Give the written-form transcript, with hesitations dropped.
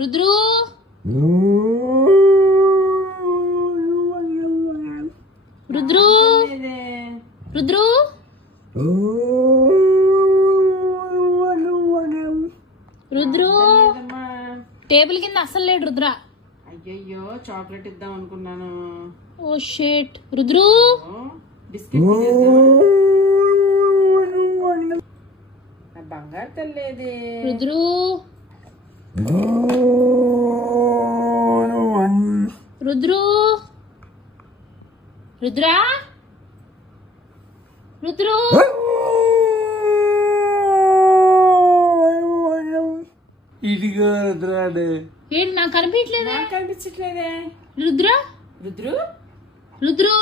Rudru Rudru Rudru Rudru table కింద అస్సలు లేడు రుద్ర. అయ్యయ్యో చాక్లెట్ ఇద్దాం అనుకున్నాను. ఓ షేట్ రుద్రు బిస్కెట్ బంగారు తల్లేది. రుద్రు రుద్రు రుద్రా రుద్రు ఇదిగో రుద్రాడు. ఏంటి నాకు కనిపించలేదే? కనిపించట్లేదే. రుద్ర రుద్రు రుద్రు